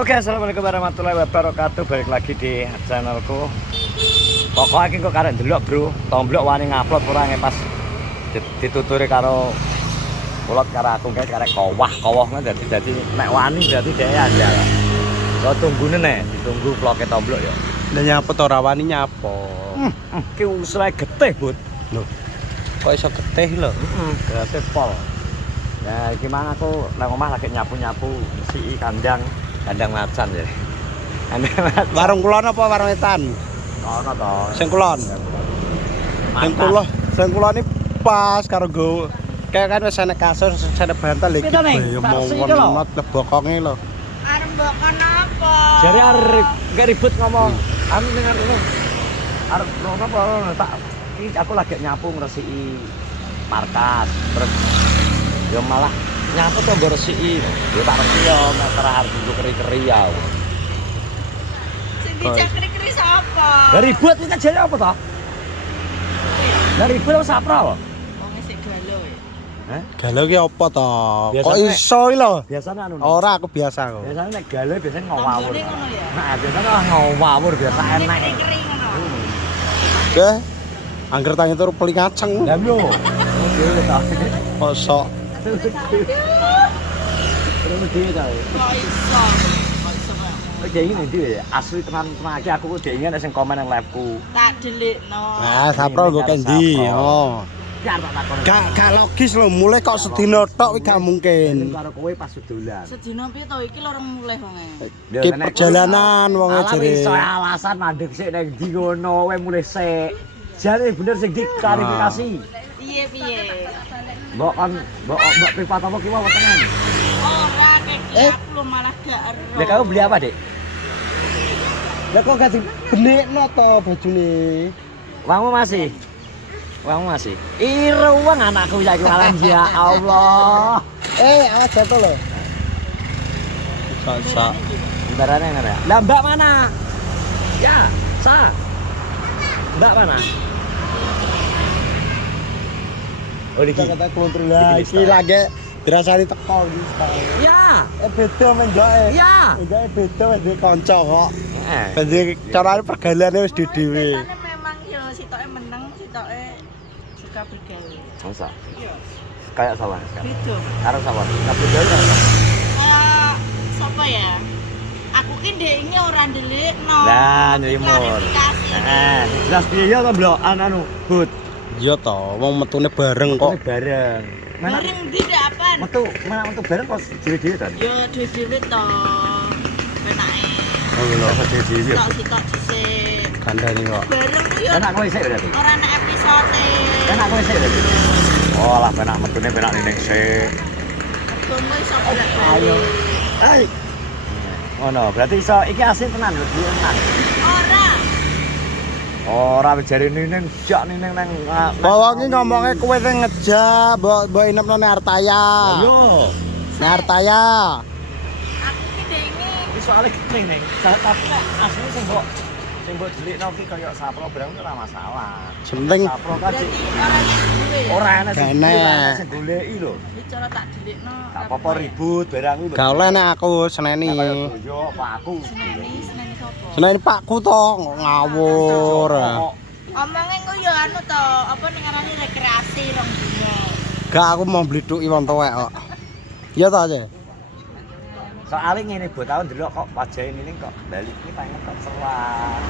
Oke, assalamualaikum warahmatullahi wabarakatuh. Balik lagi di channelku. Pokoknya iki kok karek ndelok, Bro. Tomblok wani ngupload ora pas dituturi karo ulot karo aku guys, karek kowah ngene dadi nek wani berarti dhek andal. Lo tunggune nek, ditunggu vloge tomblok ya. Lah nyapo to ora wani nyapo. Ki usrai getih, Bud. Lho. Kok iso getih lho? Berarti pol. Nah, iki mang aku nang omah lagi nyapu-nyapu isi kandang macan ya. Kandang macan. Warung kulon apa warung etan? Ono to. Sing kulon. Sing kulon iki pas karo go. Kayak kan wis enek kasur, enek bantal iki. Ya mau wenot lebokonge lho. Arep mbokon apa? Jare arep gak ribut ngomong. Anu dengan ngono. Arep ngono apa tak iki aku lagi nyapu ngresiki markas. Terus yo malah nyapu to ngresiki. Yo tak resiki yo meter arep keri-keri ya. Sing dicakri-keri sapa? Lah ribut iki jare apa to? Lah ribut apa sapra kok? Wong sik galo ya. Hah? Galau ki apa to? Kok Biasanya- iso iki lho? Biasanya anu. Ora aku biasa kok. Biasanya nek gale biasanya ngawur. Tanggane ngono ya? Nah, biasanya ngawur biasa enak. Keri ngono. Oke. Angger tangi turu peli ngaceng. Lah yo. Dhewe ta. Kosok. Terus dhewe ta. Kok iso? Kok iso kok? Oke ini dhewe asli tenan-tenan iki aku kok dhewe sing komen nang live-ku. Tak delikno. Nah, sapro nggo kendi. Oh. Ya tak takon. Gak logis lho, mulai kok sedina tok iki gak mungkin. Karo kowe pas dolan. Sedina piye to iki lho orang mulai wonge. Ki perjalanan wong Alah jere. iso alasan mandek sik ning ndi ngono, kowe mulai sik. Jare bener sing diklarifikasi. Piye? Mbok privat apa ki wae tenan. Ora kek aku lho malah gak ero. Lah kamu beli apa, Dik? Lah kok gak dibenekno to bajune? Uangmu masih? Iruang anakku ya jualan ya Allah. Awas jatuh lho. Sak. Ibaratnya enggak ya? Lah Mbak mana? Ya, Mbak mana? Oh iki. Kata kontrol lah iki lagi dirasani teko iki sekarang. Ya. Beda menjoke. Ya. Menjoke beda wis kanca kok. Heeh. Dadi carane pergalane wis dhewe. Biasane memang yo sitoke meneng, sitoke suka bergawe. Masa? Iya. Kayak sawan sekarang. Beda. Karo sawan. Tapi dhewe. Sapa ya? Aku ki ndek ini ora ndelikno. Lah nyimur. Klarifikasi. Heeh, jelas piye ya to mblokan anu, Bud. Iya to, wong metune bareng kok. Ini bareng. Mana Bareng tidak apaan? metu bareng kok dhewe-dhewe ta? Yo dhewe-dhewe to. Penake. Oh lho, Dhewe-dhewe. Sitok dhisik. kandhane kok. Bareng ku yo Enak kowe sik berarti. ora ana episode. Enak kowe sik berarti. Oh lah penak metune penak ning sik. Tunggu iso bolak Ayo. Hai. Oh no, berarti iso iki asin tenan lho, tenan. Ora. Ora jare nining jak nining nang Bawa iki ngomongnya kowe sing ngejak, mbok inepno ning Artaya. Yo. Ning Artaya. Aku ki ndek ini Iki soalé keting ning. Tapi asline sing mbok delikno ki kaya sapro barang ora masalah. Penting Sapro kan jadi ora duwe. ora enak sing Enak. duwe, sing goleki lho. Iki cara tak delikno. Gak apa-apa ribut barang kuwi lho. gak oleh nek aku seneni. Kaya doyo Pak aku. Seneni sapa? Seneni Pakku to ngawur. Omongnya ku yo anu to, apa ning ngarani rekreasi rong dina. Gak aku mau blithuki wong tuwek kok. Iya to aja. Soalnya ngene Bu tahun delok kok wajahe nining kok balik iki pengen kok serang.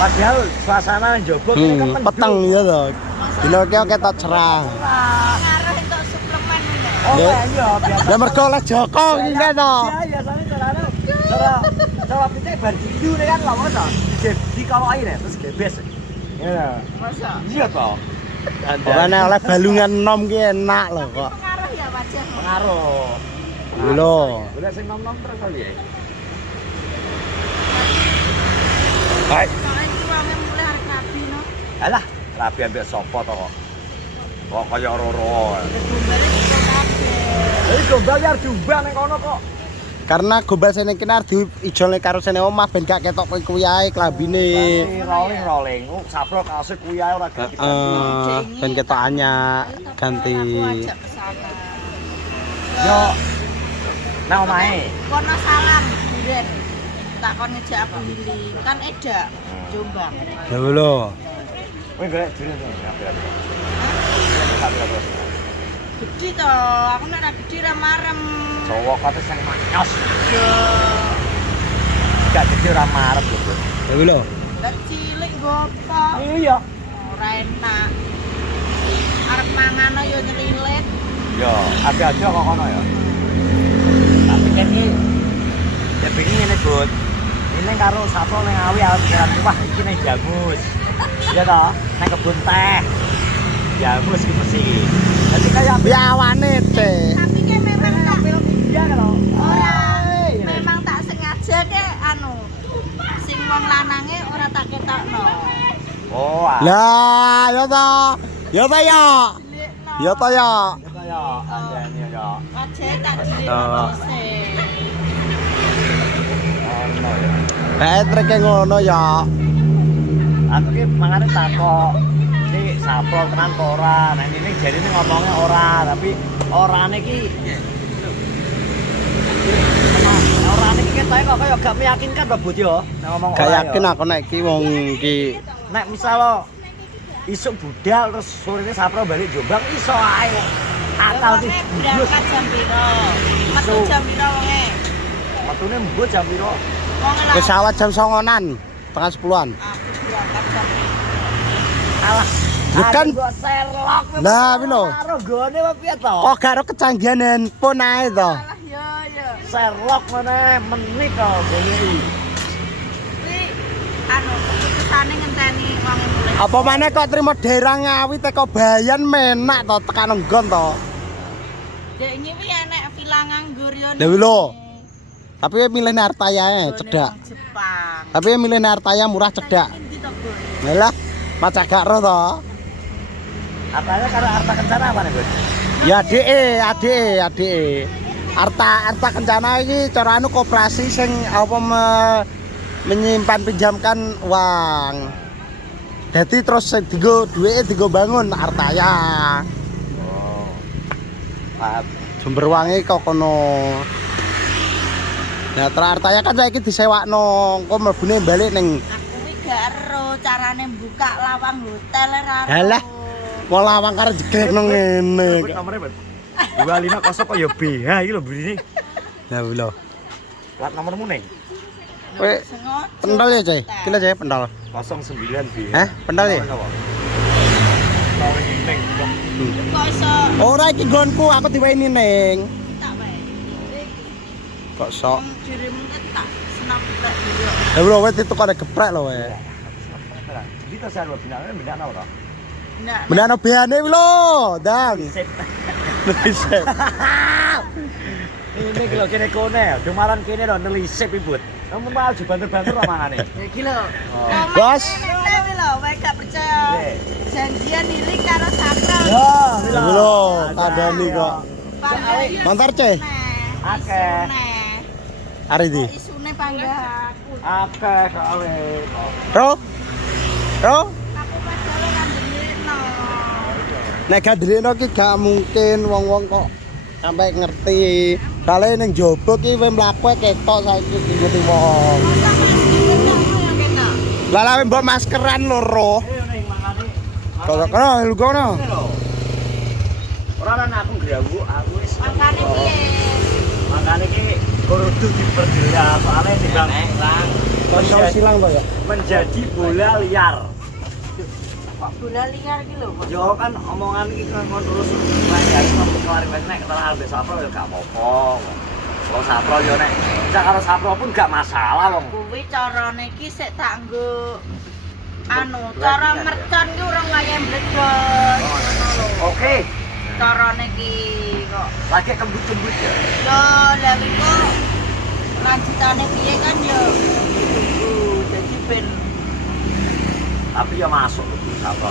Padahal suasana njaba kene kan Peteng ya to. Dino iki ketok cerah. Ngaruh entuk suplemen ngono. Oh Ya. iya biasa. Lah mergo oleh Joko iki kae to. Iya soalnya cara pite bar didu kan lho to. Di kalau air terus gebes. Iya. Masa? Iya toh. Ora nek oleh balungan enom ki enak lho kok. Pengaruh ya wajah. Pengaruh. Lho. Boleh sing nom-nom terus kali ya. Hai. Soalnya iki wonge mulai arek rabi no. Alah, rapi ambek sapa to kok. Kok kaya ora-ora. Gombale iso kabeh. Iki gombal ya diumbang ning kono kok. Karena gombal sene kene arep diijolne karo sene omah ben gak ketok kowe kuwi ae klambine. Rolling. Oh, sapro kaose kuwi ae ora ganti. Ben ketok anyak ganti. Aku ajak ke sana. Yo Nang omahe. Kono salam duren. Tak kon ngejak aku Lili. Kan edak Jombang. Ya lho. Kowe golek duren to. Gede to, aku nek ora gede ra marem. Cowok kate sing manyos. Yo, Gak gede ora marep lho. Ya lho. lek cilik gopo. Iya. Ora enak. Arep mangan yo nyelilit. Yo, ati-ati kok kono ya. Tapi kan iki ya pengen ngene, Bud. Ini karo Sapro ning Awi arep jalan wah iki ning Jamus. Iya toh, ning kebun teh. Jamus iki mesti. Dadi kaya Ya awane, Cek. Tapi kan memang tak iya kalau. ora. Memang tak sengaja ke anu. Sing wong lanange ora tak ketokno. Oh, ah. Lah, ya to. Ya to ya. Cilikno. Ya to ya. Ya, anjane ya. Aja tak cilikno sih. Ono ya. Patrick ngono ya. Aku ki mangane takok iki Sapro tenan apa ora. Nah ini jarine ngomongnya ora, tapi orane ki orane ki ketoke kok kaya gak meyakinkan to, Bud yo. Nek ngomong Gak ora yakin yo. aku nek iki wong iki. Nek misal lo isuk budal terus sorene Sapro balik Jombang iso ae. Akal ki Berangkat jam piro? Metu jam piro wonge? metune mbut jam piro? Wong lah. Pesawat jam 9-an, tengah 10-an. Aku berangkat jam piro? Alah. Ya kan. Gua Sherlock. Lah, iki lho. Karo gone apa piye to? Kok gak ada kecanggihan handphone ae to. Alah yo yo. Sherlock meneh menik kok gone iki. Kuwi anu keputusane ngenteni wonge mulai. Apa maneh kok trimo daerah Ngawi teko Bayan menak to tekan nggon to. Dek nyiwi enek villa nganggur yo. Lah lho. Tapi milih Nartaya ae cedak. Jepang. Tapi milih Nartaya murah cedak. Endi to, Bun? Lah maca gak ro to. Apanya karo harta kencana apa nih, Bud? Ya adike. Arta Kencana iki cara anu koperasi sing apa menyimpan pinjamkan uang. Jadi terus digo duwike digo bangun Artaya. Oh. Paham. Sumber uangnya kok kono. Nah, Artaya kan saiki disewakno, kok mlebune balik ning Aku kuwi gak ero carane buka lawang hotel ra. Halah. Mau lawang karo jeglekno ngene. Bud nomornya, Bud. 250 kok ya BH iki lho, Bud ini. Ya lho. Plat nomormu ning Kowe pendal ya, Cek? Kila Cek pendal. 09 BH. Hah? Pendal ya? Tahu ning. Kok iso Ora iki nggonku, aku diweni ning. tak wae. Kok sok. Wong dirimu tak senap brek yo. Ya bro, wis ditukane geprek lho wae. Jadi to saya binane benda apa to? Nah, Menano behane lho, Dang. Sip. Bisa. Ini kalau kene kone, kemarin kene lho nelisip iki, Bud. Kamu mau banter-banter omongane. iki lho. Bos. Tapi lho, wae gak percaya. Janjian diri karo Sapro. Yo, Ya lho, kandhani kok. Panggahan Mantar, Cek. Akeh. Ari di. Isune panggahan. Akeh soalé. Ro. Ro. Aku padahal ngandelino. Nek gak ndelokno ki gak mungkin wong-wong kok sampai ngerti. Kale ning jowo ki kowe mlaku ketok saiki ngikuti wong. Masa masih yang kena. Lah lah mbok maskeran lho, Ro. Kok kono lu kono. Ora ana aku ngrawuk, aku wis Makane piye? makane iki kudu diperjelas soalnya timbang Kok silang to ya? menjadi bola liar. Kok bola liar iki lho. Yo kan omongan iki kan terus nglayani kemarin wis nek ketara ambek Sapro ya gak apa-apa. Wong Sapro yo nek cak karo Sapro pun gak masalah wong. Kuwi carane iki sik tak nggo anu, cara mercon ki urung wayah mbledos. Oke, Carane iki kok. lagi kembut-kembut ya. Yo, lha iku lanjutane piye kan yo dadi ben Tapi ya masuk ke Sapro.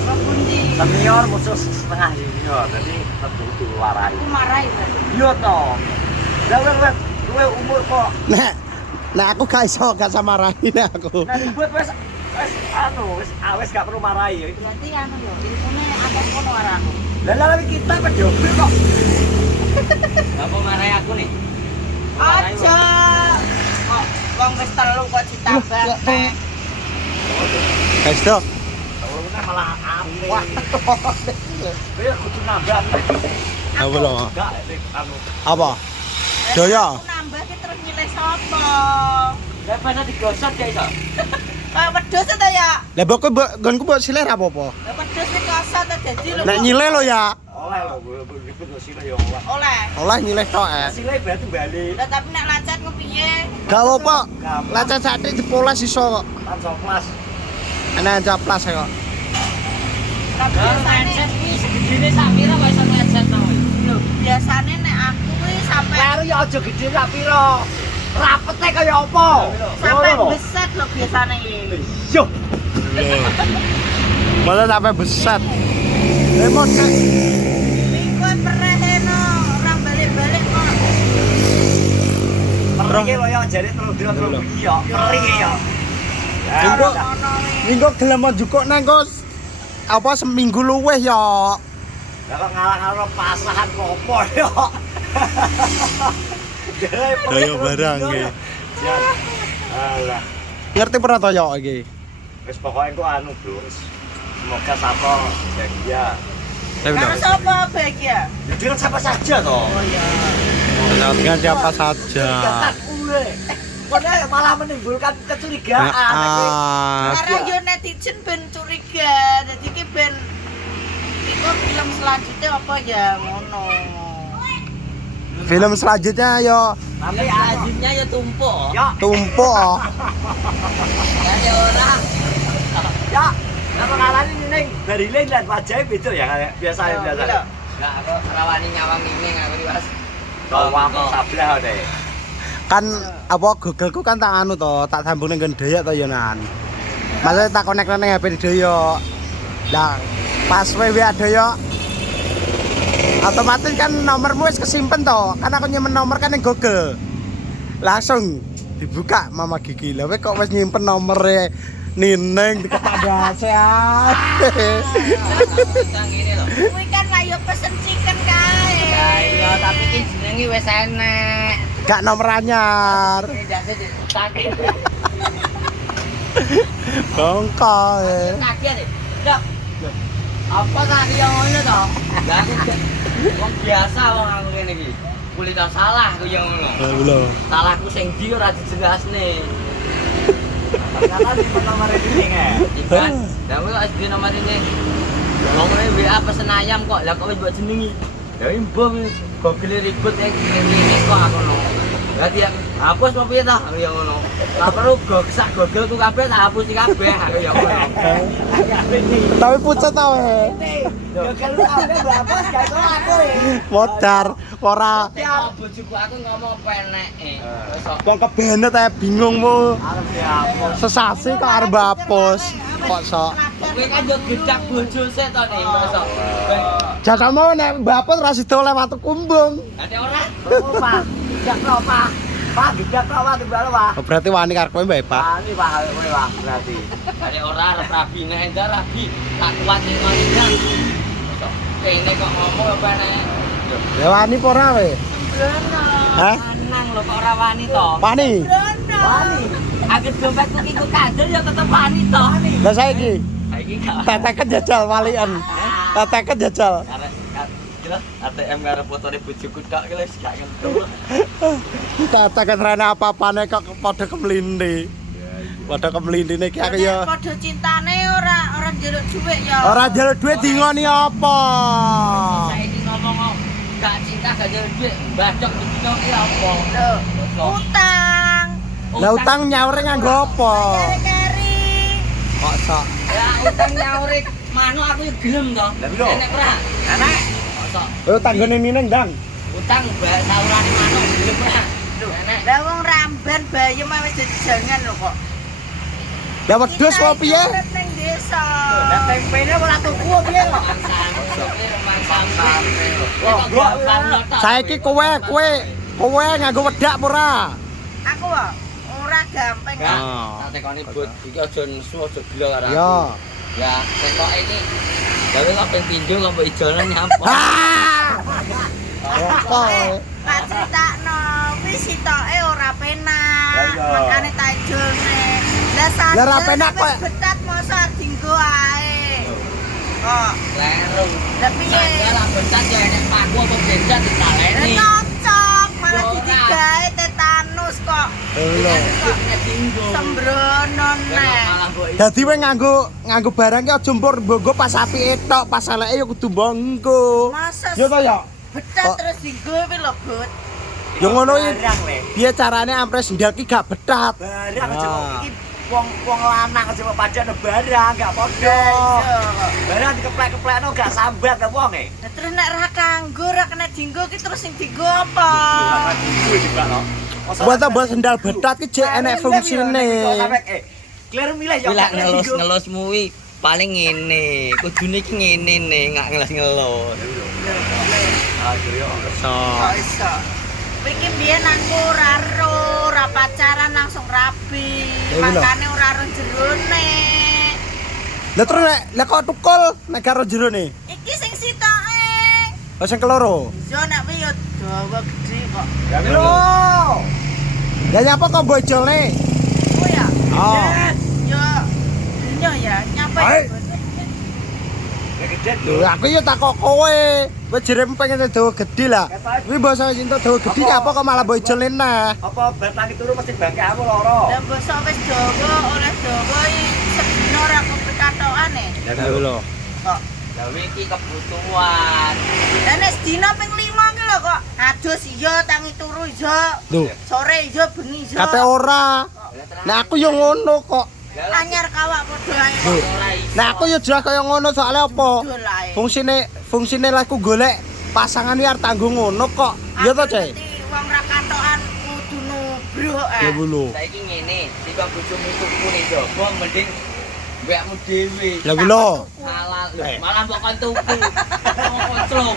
kok pundi. Senior musuh setengah junior, jadi tentu diwarai. Aku marahi berarti. Yo toh. Lah kowe umur kok. Nek aku gak iso gak samarahi nek aku. Nah dibuat wis wis gak perlu marahi. Berarti anu yo, ilmune akeh kono arahku. Lah kita pedobel kok. Apa marahi aku nih? Guys, tuh. Tolongnya malah api. Kowe kudu nambah. Apa lho? Enggak, anu. Apa? Daya. Aku nambah ki terus nyilih sapa? Lah pas digosok ya iso. Kayak wedhus ta ya? Lah mbok nggonku mbok silih ra apa-apa. Lah wedhus ki kosot ta dadi lho. Nek nyilih lo ya. Oleh lho, ribet lho sile ya oleh. Oleh. Olah nyilih tok Sile berarti balik. Lah tapi nek lacet ku piye? Gak apa. Lecet satik jepolas iso kok. Langsung kelas. Ana caplas kok. Biasane segedene sak pira kok iso lecet to. lho, biasane nek aku kuwi sampe Laru ya aja gede sak pira. Rapete kaya apa? sampe beset lho biasane iki. Yo. Malah sampai besar. Lemon nek Minggu pereheno orang balik-balik kok. Pergi lo ya jare terus ya. Pergi ya. Minggu minggu gelem njukuk nang kos apa seminggu luweh ya. Lah kok ngalah-ngalah pasahan kok opo ya. Daya barang iki. Alah. Ngerti pernah to ya iki? Wis pokoke ku anu, Bro. Semoga sapa bahagia. Karena sapa bahagia? Ya dengan siapa saja toh. Oh iya. Dengan siapa saja. Padahal malah menimbulkan kecurigaan. Karena yo netizen ben curiga, jadi ki ben iku film selanjutnya apa ya ngono. Film selanjutnya yo Tapi selanjutnya ya tumpuk. Ya, tumpuk. Ada orang. ya. Lah pengalaman ini ning dari lain lihat wajahnya beda ya kayak biasa. Enggak aku rawani nyawang ini aku Mas. Kamu sableh deh. Kan apa Google-ku kan tak anu to, tak sambung ning nggon Dayak to yo nan. Maksudnya tak connect nang HP Dayak. Lah pas WA Dayak otomatis kan nomormu wis kesimpen to. Kan aku nyimpen nomor kan ning Google. Langsung dibuka Mama Gigi. Lah kowe kok wis nyimpen nomere Nineng kepada saya. Tang ini loh. Kuwi kan lah yo pesen chicken kae. Ya iya tapi ki jenenge wis enek. Gak nomor anyar. Ini jase ditake. Bongkol. Kaki deh. Dok. Apa tadi yang ngono to? Lah wong biasa wong aku ngene iki. Kulit salah ku yang ngono. Lho. Salahku sing ndi ora dijelasne. Ternyata di nomor ini nggak. Ikan, dah aku harus di nomor ini. Ngomongnya WA pesen ayam kok, lah kok buat jenengi. Ya imbang, Google ribet ini kok aku no. Berarti ya hapus apa piye ta? Aku yang ngono. Lah perlu goksak Google ku kabeh tak hapus iki kabeh aku yang ngono. Tapi pucet ta we. Gagal lu kabeh berapa gak tau aku. Modar ora Ya bojoku aku ngomong peneke. Wis kok wong kebenet ae bingungmu. Arep dihapus. Sesasi kok arep hapus. Kok sok. kowe kan yo gedak bojo sik to nek iso. Jakamu nek hapus ra sida lewat kumbung. Nek ora Pak, jak lo Pak. Pak, jak lo Pak, tiba lo Pak. Oh, berarti wani karep kowe Mbak, Pak. Pak, ini Pak, kowe Pak, berarti. nek ora arep rabi nek endah rabi tak kuat ning ngono. Kene kok ngomong apa nek Ya wani apa ora we? Hah? Lanang lho kok ora wani to. Wani. Wani. Aku dompetku ki ku kandel ya tetep wani to. Lah saiki Saiki gak. teteken jajal walian. Teteken jajal. Karek gila ATM karo fotone bojoku tok ki wis gak ngentul. Teteken rene apa-apane kok padha kemlindi. Padha kemlindine ki aku ya. Padha cintane ora njaluk dhuwit ya. Ora njaluk duit dingoni apa? Saiki ngomong gak cinta gak jadi duit, bacok dino ki apa? Lho, utang. Lah utang nyaure nganggo apa? Keri-keri. Kok sok. Ya utang nyauri manuk aku yo gelem to. Lah piro? Enek ora? Enek. Kok Oh tanggone Nineng, Dang. utang saurane manuk gelem ora? Enek. Lah wong ramban bayem wis dadi jangan lho kok. Lah wedhus apa piye? Urip ning desa. Lah tempene ora tuku piye kok? Saiki kowe nganggo wedak apa ora? Aku kok ora gampang. Enggak, Oh. tak tekoni but iki aja nesu aja gila karo aku. Ya. Ya, tekok ini. Gawe kok ben tinju kok mbok ijono nyapa. Apa? Tak critakno, wis sitoke ora penak. Lah iya. Makane tak ijolne. Lah Lah ora penak kok. betat mosok wae. Kok Kleru. Lah piye? Lah bentar ya nek paku apa bentar ditaleni. Cocok malah digawe tetanus kok. Lho. Sembrono nek. Dadi kowe nganggo barang ki aja mbur nggo pas apike tok, pas eleke ya kudu mbonggo. Masa Yo to ya. betat Kok- terus digawe lho, Bud. Yo ngono iki. Barang le. Piye carane ampres sendal ki gak betat. Barang aja Ah. kok iki wong lanang aja kok padane barang gak padha. Barang dikeplek-keplekno gak sambat ta wong e. Lah terus nek ra kanggo ra kena dienggo ki terus sing dienggo apa? Buat sendal betat ki jek enek fungsine. Clear milih ya. Bila ngelus muwi paling ngene, kudune iki ngene nih, nggak ngelus-ngelus. Aduh yo. So. Kok iso? Kowe iki biyen aku ora pacaran langsung rabi. Ya, iya lho. Makane ora ro jerone. Lah terus nek kok tukul nek karo jerone. Iki sing sitoke. Lah sing keloro. Yo nek kuwi yo dawa gedhe kok. Ya lho. Lah nyapa kok bojolne? Oh ya. Oh. Yo. Yo ya, nyapa Hai. ya. Bud? Ya gede Lho aku yo takok kowe. Kowe jerem pengen dawa gedhe lah. Kuwi basa cinta dawa gedhe apa kok malah bojolne nah. Apa batang turu mesti bangke aku loro. Lah basa wis dawa oleh dawa iki sedina ora kepekatokane. Ya lho. Kok Gawe iki kebutuhan. lah nek sedina ping 5 ki lho kok. Adus iya, tangi turu iya. Lho, Sore iya, bengi iya. kate ora. Nah aku yo ngono kok. Anyar kawak padha ae. Lho. Nah aku yo jelas kaya ngono soalnya apa? Dol ae. Fungsine lah aku golek pasangan biar tanggung ngono kok. Iya to, Cek? Ngerti wong ra katokan kudu nubruk Ya eh. lho. Saiki ngene, tiba bojomu tuku ning jaba mending mbekmu dhewe. Lah kuwi lho. Halal lho, malah mbok kon tuku. Koclok.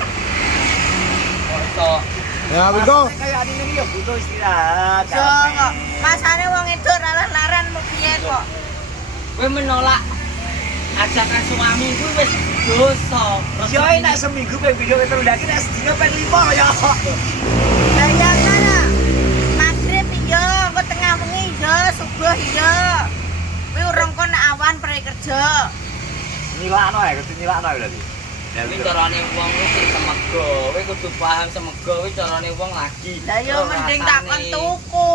Kok Ya Wigo. Kayak anime iki ya butuh istirahat. Yo kok masane wong itu laran-laran mau piye kok. kowe menolak ajakan suami kuwi wis dosa. Yo enak seminggu ping video ketemu lagi nek sedina ping 5 ya. Bayangkan ah. Maghrib iya, engko tengah wengi iya, subuh iya. Kuwi urung kon nek awan pre kerja. Nyilakno ya, kudu nyilakno ya berarti. Ya Kuwi carane wong iki semego. Kowe kudu paham semego kuwi carane wong lagi. Lah yo mending tak kon tuku.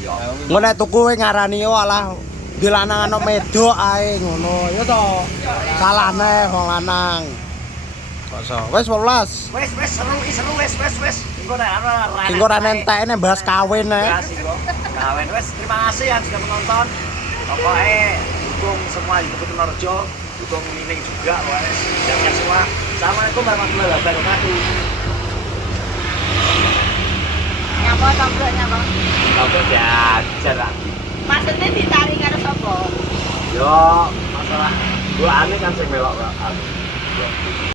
Ya. Ngono nek tuku kowe ngarani yo alah di lanang ana medok ae ngono. Ya to. Salahne wong lanang. Kok wis 18. Wes seru wes. Engko nek ana Sing ora entekne bahas kawin ae. Kawin wes, terima kasih yang sudah menonton. Pokoknya dukung semua YouTube Tunorjo, dukung Nining juga, wes. Jangan semua. Assalamualaikum warahmatullahi wabarakatuh. Nyapa tomboknya, Bang? Kamu diajar lagi. Maksudnya ditarik karo sapa? Yo, masalah gua aneh kan sing melok.